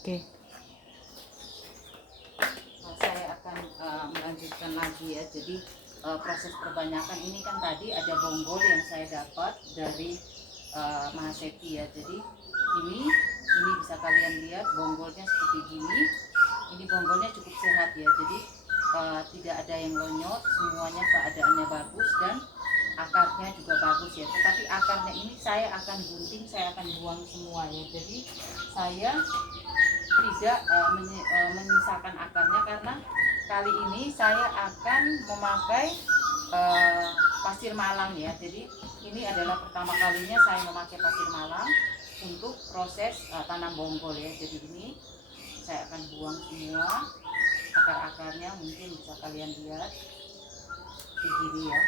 Oke. Saya akan melanjutkan lagi ya. Jadi proses perbanyakan ini kan tadi ada bonggol yang saya dapat dari Mahaseti ya. Jadi ini bisa kalian lihat bonggolnya seperti gini. Ini bonggolnya cukup sehat ya. Jadi tidak ada yang lonyot, semuanya keadaannya bagus dan akarnya juga bagus ya. Tetapi akarnya ini saya akan gunting, saya akan buang semua ya. Jadi saya tidak menyisakan akarnya karena kali ini saya akan memakai pasir malang ya. Jadi ini adalah pertama kalinya saya memakai pasir malang untuk proses tanam bonggol ya. Jadi ini saya akan buang semua akar-akarnya, mungkin bisa kalian lihat begini ya.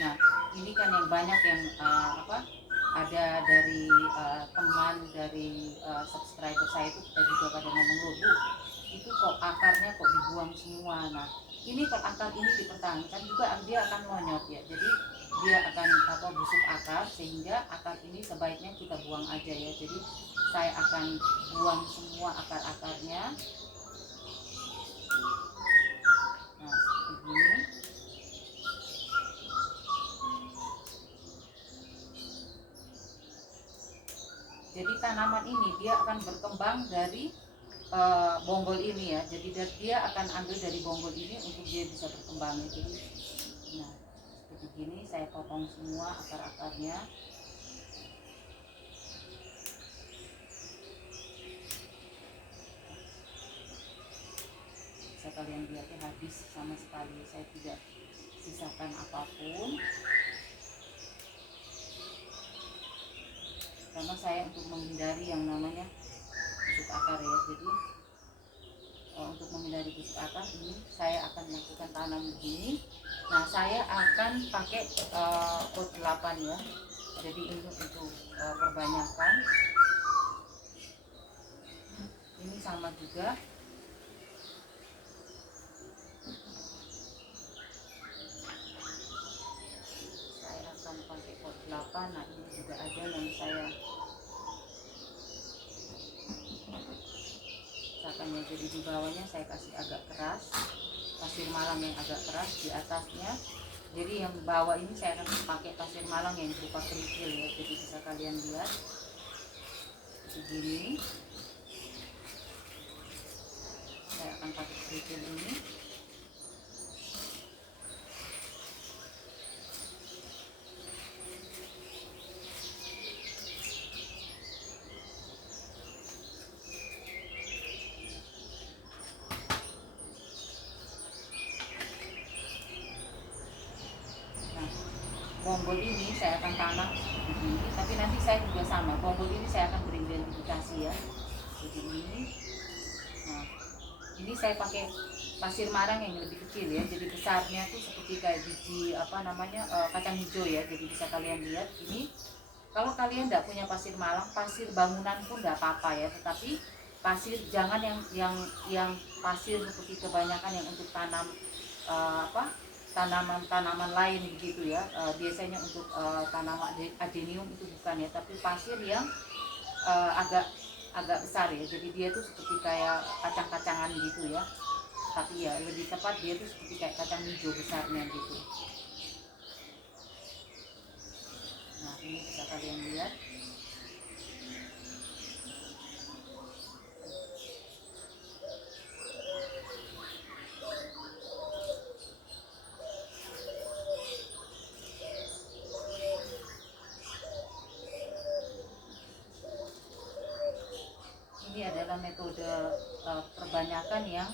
Nah, ini kan yang banyak yang ada dari teman, dari subscriber saya itu kita juga pada ngomong, loh Bu, itu kok akarnya kok dibuang semua. Nah, ini kalau akar ini dipertahankan juga dia akan lonyot ya. Jadi dia akan busuk akar, sehingga akar ini sebaiknya kita buang aja ya. Jadi saya akan buang semua akar-akarnya. Nah, seperti ini. Jadi tanaman ini dia akan berkembang dari bonggol ini ya. Jadi dia akan ambil dari bonggol ini untuk dia bisa berkembang ya. Jadi nah, seperti gini saya potong semua akar-akarnya. Bisa kalian lihat ya, habis sama sekali, saya tidak sisakan apapun. Karena saya untuk menghindari yang namanya busuk akar ya. Jadi untuk menghindari busuk akar ini saya akan melakukan tanam begini. Nah, saya akan pakai pot 8 ya. Jadi untuk perbanyakan ini sama juga. Saya akan pakai pot 8. Nah, ini juga ada yang saya misalkannya, jadi di bawahnya saya kasih agak keras, pasir malang yang agak keras di atasnya. Jadi yang bawah ini saya akan pakai pasir malang yang berupa kerikil ya. Jadi bisa kalian lihat begini. Saya akan pakai kerikil ini. Bonggol ini saya akan tanam begini, tapi nanti saya juga sama. Bonggol ini saya akan beridentifikasi ya. Jadi ini. Nah, ini saya pakai pasir marang yang lebih kecil ya. Jadi besarnya tuh seperti kayak biji kacang hijau ya. Jadi bisa kalian lihat ini. Kalau kalian tidak punya pasir malang, pasir bangunan pun tidak apa-apa ya. Tetapi pasir jangan yang pasir seperti kebanyakan yang untuk tanam tanaman lain gitu ya. Biasanya untuk tanaman adenium itu bukan ya, tapi pasir yang agak besar ya. Jadi dia tuh seperti kayak kacang-kacangan gitu ya, tapi ya lebih tepat dia tuh seperti kayak kacang hijau besarnya gitu. Nah, ini bisa kalian lihat. Ini adalah metode perbanyakan yang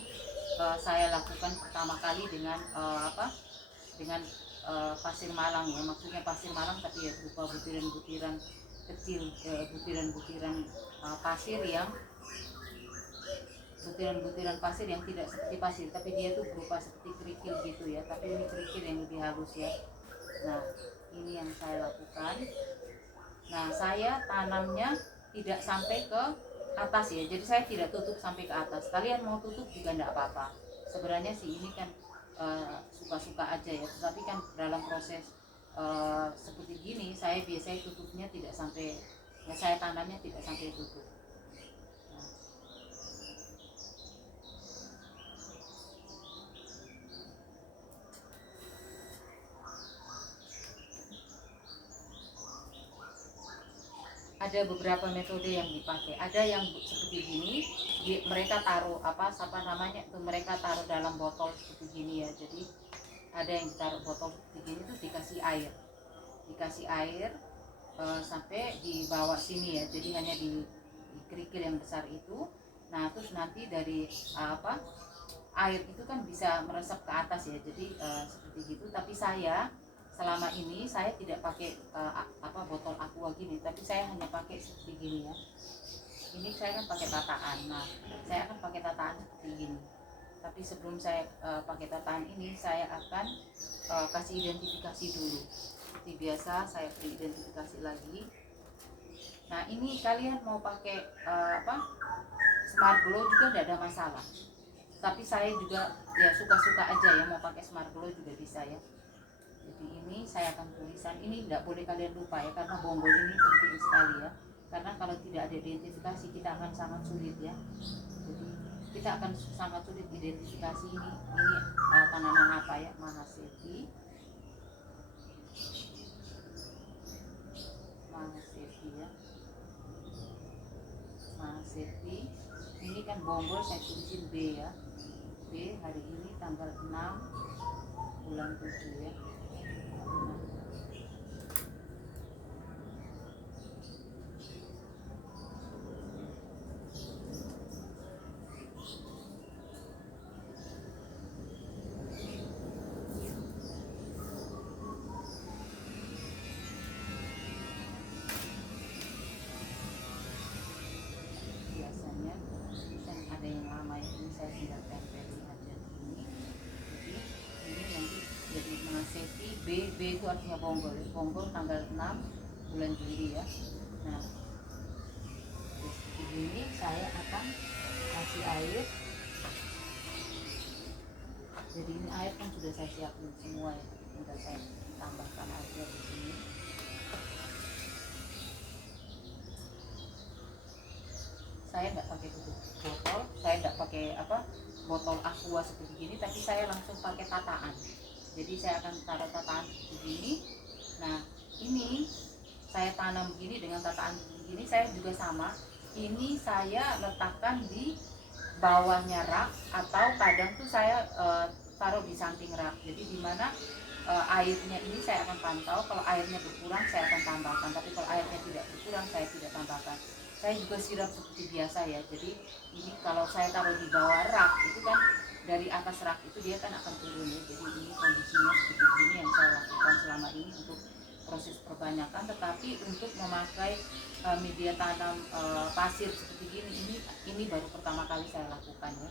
saya lakukan pertama kali dengan pasir malang ya. Maksudnya pasir malang tapi ya berupa butiran-butiran kecil, butiran-butiran pasir yang tidak seperti pasir, tapi dia tuh berupa seperti kerikil gitu ya. Tapi ini kerikil yang lebih halus ya. Nah, ini yang saya lakukan. Nah, saya tanamnya tidak sampai ke atas ya. Jadi saya tidak tutup sampai ke atas. Kalian mau tutup juga tidak apa-apa. Sebenarnya sih ini kan suka-suka aja ya. Tetapi kan dalam proses seperti gini, saya biasanya tutupnya tidak sampai, ya saya tanamnya tidak sampai tutup. Nah, ada beberapa metode yang dipakai. Ada yang seperti gini, mereka taruh apa namanya itu, mereka taruh dalam botol seperti gini ya. Jadi ada yang ditaruh botol seperti gini tuh dikasih air sampai di bawah sini ya. Jadi hanya di kerikil yang besar itu. Nah terus nanti dari air itu kan bisa meresap ke atas ya. Jadi seperti gitu. Tapi saya selama ini saya tidak pakai botol aqua gini, tapi saya hanya pakai seperti gini ya. Ini saya kan pakai tataan. Nah saya akan pakai tataan seperti gini. Tapi sebelum saya pakai tataan ini, saya akan kasih identifikasi dulu. Seperti biasa saya beri identifikasi lagi. Nah ini kalian mau pakai smart glow juga tidak ada masalah. Tapi saya juga ya suka-suka aja ya, mau pakai smart glow juga bisa ya. Jadi ini saya akan tulisan, ini tidak boleh kalian lupa ya, karena bonggol ini penting sekali ya. Karena kalau tidak ada identifikasi kita akan sangat sulit ya. Jadi kita akan sangat sulit identifikasi ini tanaman apa ya, Mahaseti ya. Mahaseti ini kan bonggol, saya tulisin B ya. B hari ini tanggal 6 bulan 7 ya. B itu artinya bonggol. Bonggol tanggal 6 bulan Juli ya. Nah, ini saya akan kasih air. Jadi ini air kan sudah saya siapin semua ya. Tinggal saya tambahkan airnya di sini. Saya tidak pakai tutup botol, saya tidak pakai botol aqua seperti gini, tapi saya langsung pakai tataan. Jadi saya akan taruh tataan seperti ini. Nah ini saya tanam begini dengan tataan begini. Saya juga sama, ini saya letakkan di bawahnya rak, atau kadang tuh saya taruh di samping rak. Jadi dimana airnya ini saya akan pantau. Kalau airnya berkurang saya akan tambahkan, tapi kalau airnya tidak berkurang saya tidak tambahkan. Saya juga siram seperti biasa ya. Jadi ini kalau saya taruh di bawah rak itu kan, dari atas rak itu dia kan akan turun ya. Jadi ini kondisinya seperti ini yang saya lakukan selama ini untuk proses perbanyakan. Tetapi untuk memakai media tanam pasir seperti gini, ini baru pertama kali saya lakukan ya.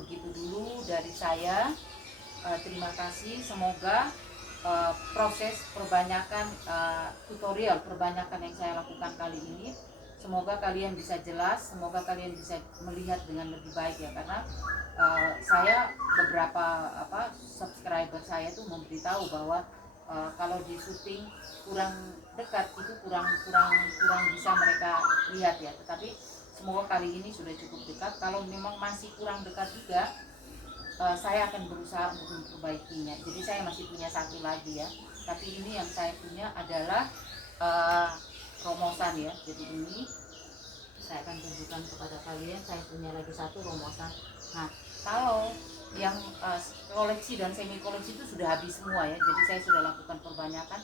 Begitu dulu dari saya. Terima kasih. Semoga proses perbanyakan tutorial perbanyakan yang saya lakukan kali ini, semoga kalian bisa jelas, semoga kalian bisa melihat dengan lebih baik ya. Karena saya beberapa subscriber saya tuh memberitahu bahwa kalau di syuting kurang dekat itu kurang bisa mereka lihat ya. Tetapi semoga kali ini sudah cukup dekat. Kalau memang masih kurang dekat juga, saya akan berusaha untuk memperbaikinya. Jadi saya masih punya satu lagi ya. Tapi ini yang saya punya adalah romosan ya. Jadi ini saya akan tunjukkan kepada kalian, saya punya lagi satu romosan. Nah kalau yang koleksi dan semi koleksi itu sudah habis semua ya. Jadi saya sudah lakukan perbanyakan.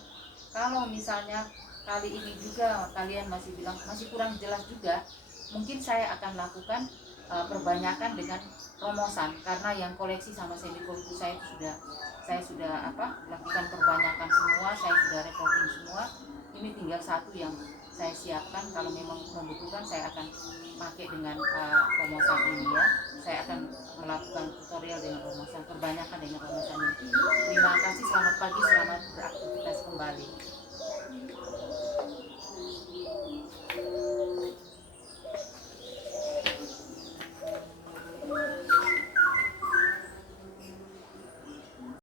Kalau misalnya kali ini juga kalian masih bilang masih kurang jelas juga, mungkin saya akan lakukan perbanyakan dengan romosan. Karena yang koleksi sama semi koleksi saya sudah lakukan perbanyakan semua, saya sudah recording semua. Ini tinggal satu yang saya siapkan. Kalau memang membutuhkan saya akan pakai dengan romosan ini ya. Saya akan melakukan tutorial dengan romosan, perbanyakan dengan romosan ini. Terima kasih, selamat pagi, selamat beraktivitas kembali.